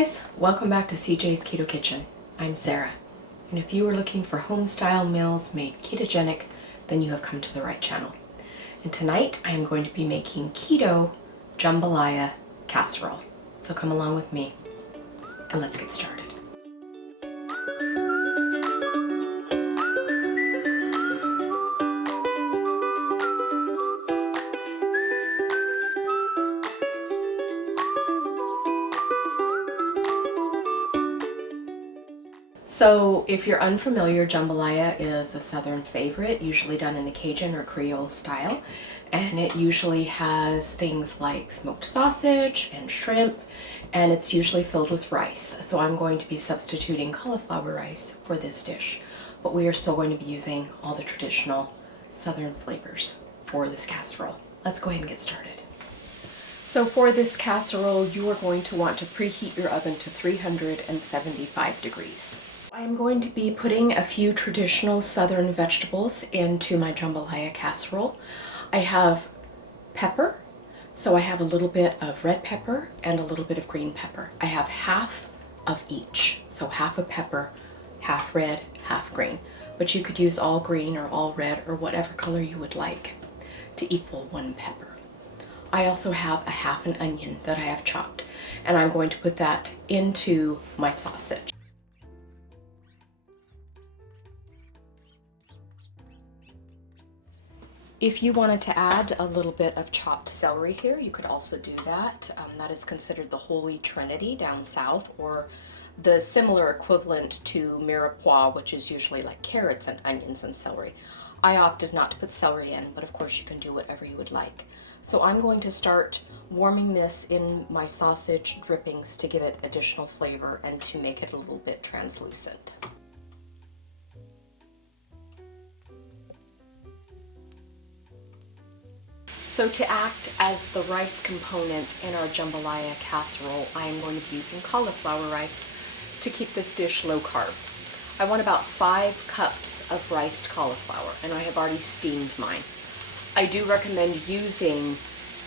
guys, welcome back to CJ's Keto Kitchen. I'm Sarah, and if you are looking for home-style meals made ketogenic, then you have come to the right channel. And tonight I am going to be making Keto Jambalaya Casserole. So come along with me and let's get started. So if you're unfamiliar, jambalaya is a southern favorite, usually done in the Cajun or Creole style, and it usually has things like smoked sausage and shrimp, and it's usually filled with rice. So I'm going to be substituting cauliflower rice for this dish, but we are still going to be using all the traditional southern flavors for this casserole. Let's go ahead and get started. So for this casserole, you are going to want to preheat your oven to 375 degrees. I'm going to be putting a few traditional southern vegetables into my jambalaya casserole. I have pepper, so I have a little bit of red pepper and a little bit of green pepper. I have half of each, so half a pepper, half red, half green. But you could use all green or all red or whatever color you would like to equal one pepper. I also have a half an onion that I have chopped, and I'm going to put that into my sausage. If you wanted to add a little bit of chopped celery here, you could also do that. That is considered the Holy Trinity down south, or the similar equivalent to mirepoix, which is usually like carrots and onions and celery. I opted not to put celery in, but of course you can do whatever you would like. So I'm going to start warming this in my sausage drippings to give it additional flavor and to make it a little bit translucent. So to act as the rice component in our jambalaya casserole, I am going to be using cauliflower rice to keep this dish low carb. I want about 5 cups of riced cauliflower, and I have already steamed mine. I do recommend using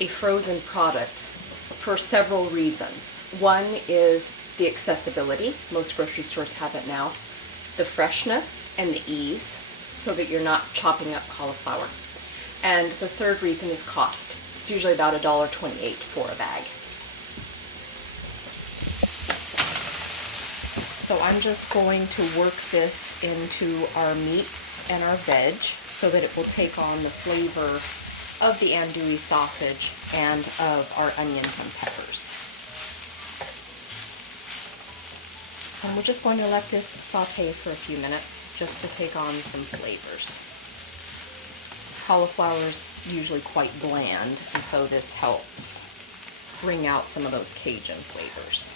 a frozen product for several reasons. One is the accessibility. Most grocery stores have it now. The freshness and the ease, so that you're not chopping up cauliflower. And the third reason is cost. It's usually about $1.28 for a bag. So I'm just going to work this into our meats and our veg so that it will take on the flavor of the andouille sausage and of our onions and peppers. And we're just going to let this saute for a few minutes just to take on some flavors. Cauliflower is usually quite bland, and so this helps bring out some of those Cajun flavors.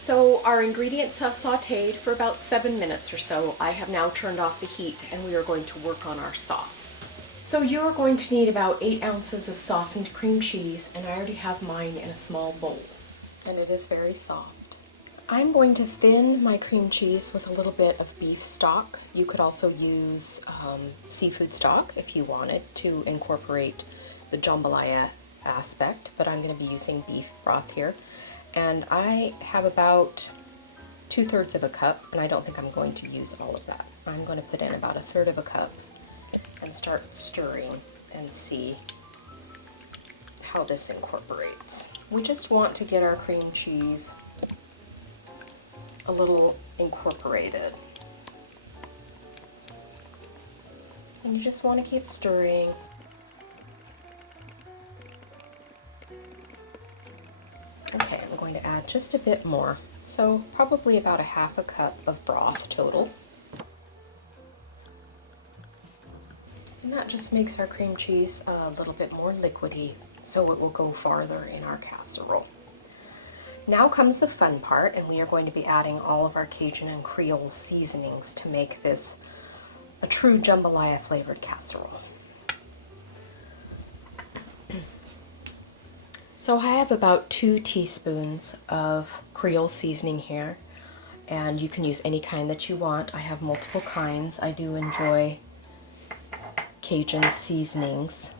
So our ingredients have sauteed for about 7 minutes or so. I have now turned off the heat, and we are going to work on our sauce. So you're going to need about 8 ounces of softened cream cheese, and I already have mine in a small bowl, and it is very soft. I'm going to thin my cream cheese with a little bit of beef stock. You could also use seafood stock if you wanted to incorporate the jambalaya aspect, but I'm going to be using beef broth here. And I have about 2/3 of a cup, and I don't think I'm going to use all of that. I'm going to put in about 1/3 of a cup and start stirring and see how this incorporates. We just want to get our cream cheese a little incorporated. And you just want to keep stirring. Okay, I'm going to add just a bit more. So probably about 1/2 cup of broth total. And that just makes our cream cheese a little bit more liquidy, so it will go farther in our casserole. Now comes the fun part, and we are going to be adding all of our Cajun and Creole seasonings to make this a true jambalaya flavored casserole. So I have about 2 teaspoons of Creole seasoning here, and you can use any kind that you want. I have multiple kinds. I do enjoy Cajun seasonings.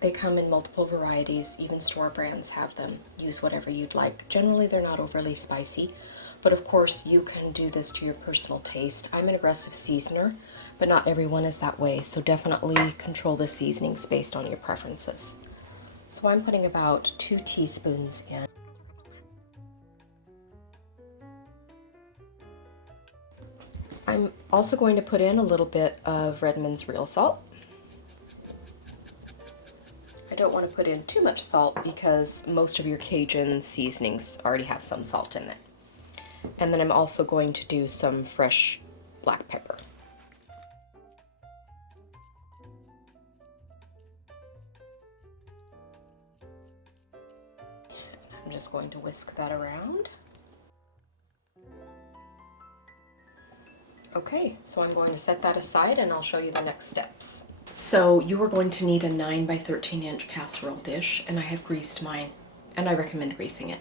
They come in multiple varieties, even store brands have them. Use whatever you'd like. Generally, they're not overly spicy, but of course you can do this to your personal taste. I'm an aggressive seasoner, but not everyone is that way, so definitely control the seasonings based on your preferences. So I'm putting about 2 teaspoons in. I'm also going to put in a little bit of Redmond's real salt. I don't want to put in too much salt because most of your Cajun seasonings already have some salt in it. And then I'm also going to do some fresh black pepper. I'm just going to whisk that around. Okay, so I'm going to set that aside and I'll show you the next steps. So you are going to need a 9 by 13 inch casserole dish, and I have greased mine, and I recommend greasing it.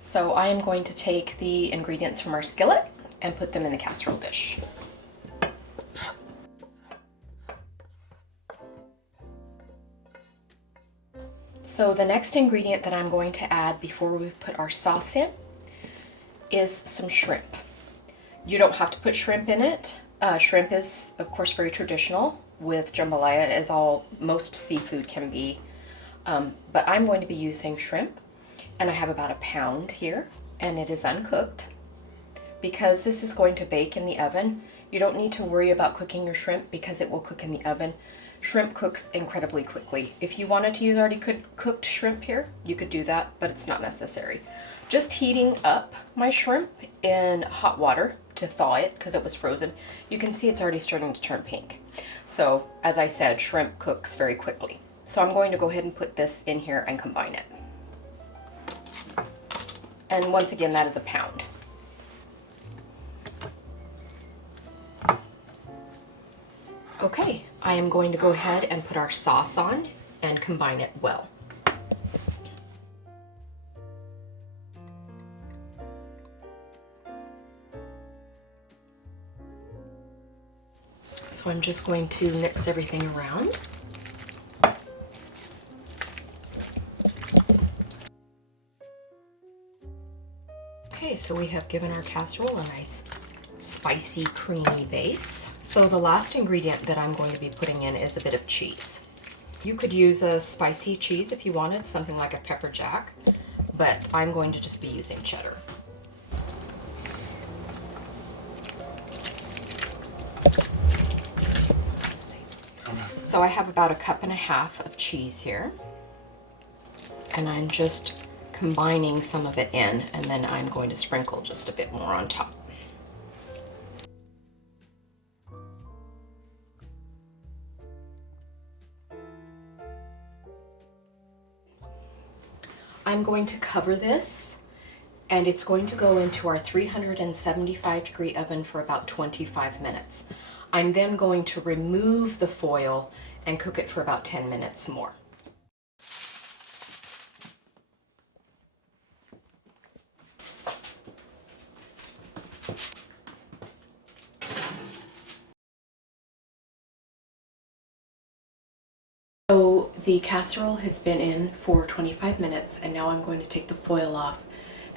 So I am going to take the ingredients from our skillet and put them in the casserole dish. So the next ingredient that I'm going to add before we put our sauce in is some shrimp. You don't have to put shrimp in it. Shrimp is, of course, very traditional with jambalaya, as most seafood can be. But I'm going to be using shrimp, and I have about 1 pound here, and it is uncooked. Because this is going to bake in the oven, you don't need to worry about cooking your shrimp because it will cook in the oven. Shrimp cooks incredibly quickly. If you wanted to use already cooked shrimp here, you could do that, but it's not necessary. Just heating up my shrimp in hot water to thaw it because it was frozen. You can see it's already starting to turn pink. So as I said, shrimp cooks very quickly. So I'm going to go ahead and put this in here and combine it. And once again, that is 1 pound. Okay, I am going to go ahead and put our sauce on and combine it well. So I'm just going to mix everything around. Okay, so we have given our casserole a nice spicy, creamy base. So the last ingredient that I'm going to be putting in is a bit of cheese. You could use a spicy cheese if you wanted, something like a pepper jack, but I'm going to just be using cheddar. So I have about 1.5 cups of cheese here, and I'm just combining some of it in, and then I'm going to sprinkle just a bit more on top. I'm going to cover this, and it's going to go into our 375-degree oven for about 25 minutes. I'm then going to remove the foil and cook it for about 10 minutes more. So the casserole has been in for 25 minutes, and now I'm going to take the foil off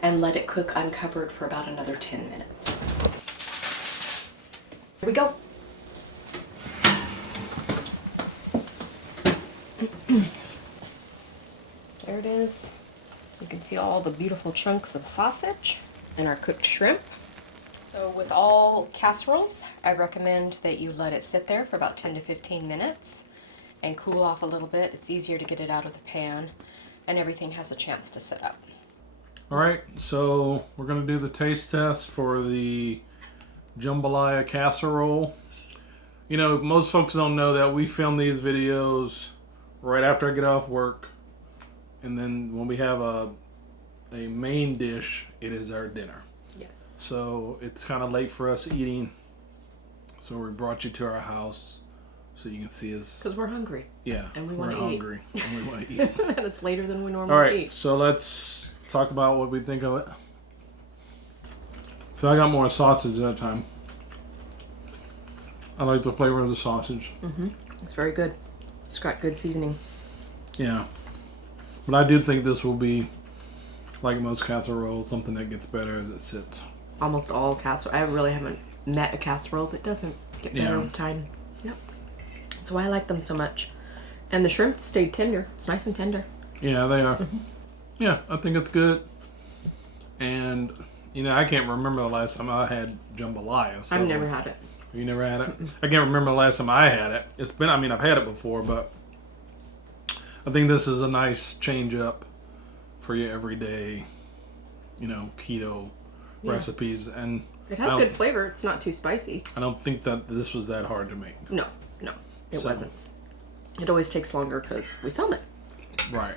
and let it cook uncovered for about another 10 minutes. Here we go. There it is. You can see all the beautiful chunks of sausage and our cooked shrimp. So with all casseroles, I recommend that you let it sit there for about 10 to 15 minutes and cool off a little bit. It's easier to get it out of the pan, and everything has a chance to sit up. All right, so we're going to do the taste test for the jambalaya casserole. You know, most folks don't know that we film these videos right after I get off work, and then when we have a main dish, it is our dinner. Yes. So it's kind of late for us eating, so we brought you to our house so you can see us. Because we're hungry. Yeah, and we we're want to hungry eat. and we want to eat. And it's later than we normally All right, eat. so let's talk about what we think of it. So I got more sausage that time. I like the flavor of the sausage. It's very good. It's got good seasoning. Yeah. But I do think this will be, like most casseroles, something that gets better as it sits. Almost all casserole. I really haven't met a casserole that doesn't get better with time. Yep. That's why I like them so much. And the shrimp stayed tender. It's nice and tender. Yeah, they are. Yeah, I think it's good. And, you know, I can't remember the last time I had jambalaya. So I've never had it. You never had it? I can't remember the last time I had it. It's been, I mean, I've had it before, but I think this is a nice change up for your everyday, you know, keto recipes. And it has good flavor. It's not too spicy. I don't think that this was that hard to make. No, it wasn't. It always takes longer because we film it. Right.